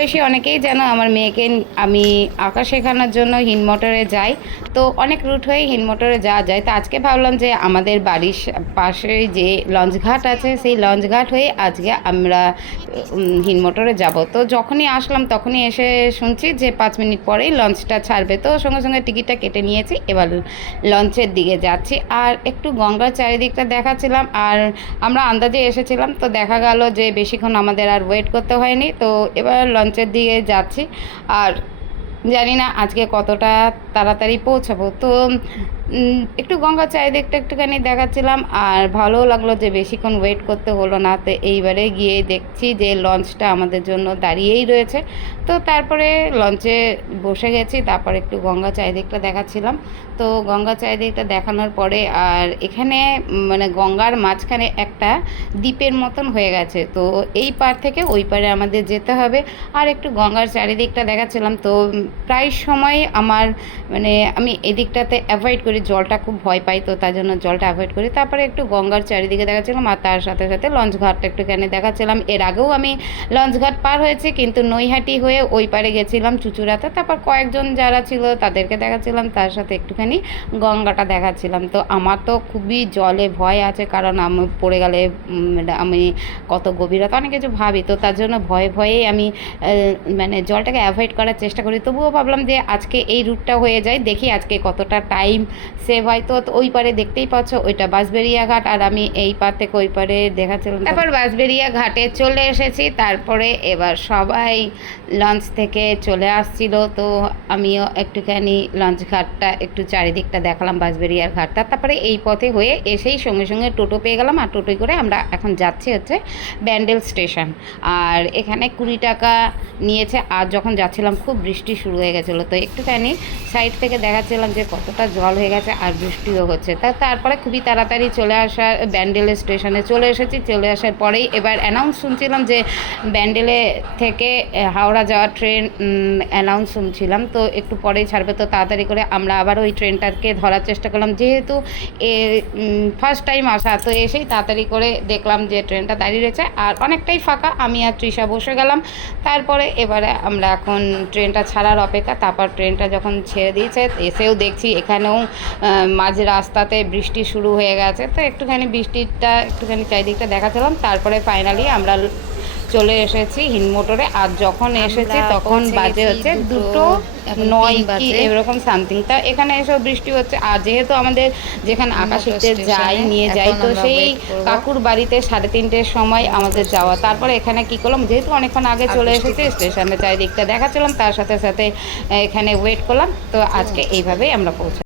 বেশি অনেকেই জানো আমার মেয়েকে আমি আঁকা শেখানোর জন্য হিন্দমোটরে যাই। তো অনেক রুট হয়ে হিন্দমোটরে যাওয়া যায়। তো আজকে ভাবলাম যে আমাদের বাড়ির পাশে যে লঞ্চঘাট আছে সেই লঞ্চঘাট হয়ে আজকে আমরা হিন্দমোটরে যাব। তো যখনই আসলাম তখনই এসে শুনছি যে 5 মিনিট পরেই লঞ্চটা ছাড়বে। তো সঙ্গে সঙ্গে টিকিটটা কেটে নিয়েছি, এবার লঞ্চের দিকে যাচ্ছি। আর একটু গঙ্গার চারিদিকটা দেখাচ্ছিলাম, আর আমরা আন্দাজে এসেছিলাম, তো দেখা গেল যে বেশিক্ষণ আমাদের আর ওয়েট করতে হয়নি। তো এবার লঞ্চের দিকে যাচ্ছি, আর জানি না আজকে কতটা তাড়াতাড়ি পৌঁছাবো। তো একটু গঙ্গার চারিদিকটা একটুখানি দেখাচ্ছিলাম, আর ভালোও লাগলো যে বেশিক্ষণ ওয়েট করতে হলো না। তো এইবারে গিয়ে দেখছি যে লঞ্চটা আমাদের জন্য দাঁড়িয়েই রয়েছে। তো তারপরে লঞ্চে বসে গেছি, তারপর একটু গঙ্গা চারিদিকটা দেখাচ্ছিলাম। তো গঙ্গা চারিদিকটা দেখানোর পরে আর এখানে মানে গঙ্গার মাঝখানে একটা দ্বীপের মতন হয়ে গেছে। তো এই পার থেকে ওই পারে আমাদের যেতে হবে। আর একটু গঙ্গার চারিদিকটা দেখাচ্ছিলাম। তো প্রায় সময় আমার মানে আমি এদিকটাতে অ্যাভয়েড করি, জলটা খুব ভয় পাই, তো তার জন্য জলটা অ্যাভয়েড করি। তারপরে একটু গঙ্গার চারিদিকে দেখাচ্ছিলাম, আর তার সাথে সাথে লঞ্চ ঘাটটা একটুখানি দেখাচ্ছিলাম। এর আগেও আমি লঞ্চ ঘাট পার হয়েছি, কিন্তু নৈহাটি হয়ে ওই পারে গেছিলাম চুচুড়াতে। তারপর কয়েকজন যারা ছিল তাদেরকে দেখাচ্ছিলাম, তার সাথে একটুখানি গঙ্গাটা দেখাচ্ছিলাম। তো আমার তো খুবই জলে ভয় আছে, কারণ আমি পড়ে গেলে আমি কত গভীরতা অনেক কিছু ভাবি। তো তার জন্য ভয়ে ভয়েই আমি মানে জলটাকে অ্যাভয়েড করার চেষ্টা করি। তবুও ভাবলাম যে আজকে এই রুটটা হয়ে যায়, দেখি আজকে কতটা টাইম সেভ হয়। তো ওই পারে দেখতেই পাচ্ছ ওইটা বাঁশবেড়িয়া ঘাট, আর আমি এই পার থেকে ওই পারে দেখাচ্ছিলাম। তারপর বাঁশবেড়িয়া ঘাটে চলে এসেছি। তারপরে এবার সবাই লঞ্চ থেকে চলে আসছিল, তো আমিও একটুখানি লঞ্চ ঘাটটা একটু চারিদিকটা দেখালাম, বাঁশবেড়িয়ার ঘাটটা। তারপরে এই পথে হয়ে এসেই সঙ্গে সঙ্গে টোটো পেয়ে গেলাম, আর টোটোয় করে আমরা এখন যাচ্ছি হচ্ছে ব্যান্ডেল স্টেশন। আর এখানে 20 টাকা নিয়েছে। আর যখন যাচ্ছিলাম খুব বৃষ্টি শুরু হয়ে গেছিলো, তো একটুখানি সাইড থেকে দেখাচ্ছিলাম যে কতটা জল হয়ে গেছে, আর বৃষ্টিও হচ্ছে। তারপরে খুবই তাড়াতাড়ি চলে আসার ব্যান্ডেল স্টেশনে চলে এসেছি। চলে আসার পরেই এবার অ্যানাউন্স শুনছিলাম যে ব্যান্ডেলে থেকে হাওড়া যাওয়ার ট্রেন অ্যানাউন্স শুনছিলাম। তো একটু পরেই ছাড়বে, তো তাড়াতাড়ি করে আমরা আবার ওই ট্রেনটাকে ধরার চেষ্টা করলাম। যেহেতু ফার্স্ট টাইম আসা, তো এসেই তাড়াতাড়ি করে দেখলাম যে ট্রেনটা দাঁড়িয়ে রয়েছে আর অনেকটাই ফাঁকা। আমি আর তৃষা বসে গেলাম। তারপরে এবারে আমরা এখন ট্রেনটা ছাড়ার অপেক্ষা। তারপর ট্রেনটা যখন ছেড়ে দিয়েছে, এসেও দেখছি এখানেও মাঝ রাস্তাতে বৃষ্টি শুরু হয়ে গেছে। তো একটুখানি বৃষ্টিটা একটুখানি চারিদিকটা দেখাচ্ছিলাম। তারপরে ফাইনালি আমরা চলে এসেছি হিন্দমোটরে। আর যখন এসেছি তখন বাজে হচ্ছে 2:09 কি এরকম সামথিং। তা এখানে এসেও বৃষ্টি হচ্ছে। আর যেহেতু আমাদের যেখানে আঁকা শিখতে যাই নিয়ে যাই, তো সেই কাকুর বাড়িতে 3:30-র সময় আমাদের যাওয়া। তারপরে এখানে কি করলাম, যেহেতু অনেকক্ষণ আগে চলে এসেছি, স্টেশনে চারিদিকটা দেখাচ্ছিলাম, তার সাথে সাথে এখানে ওয়েট করলাম। তো আজকে এইভাবেই আমরা পৌঁছাই।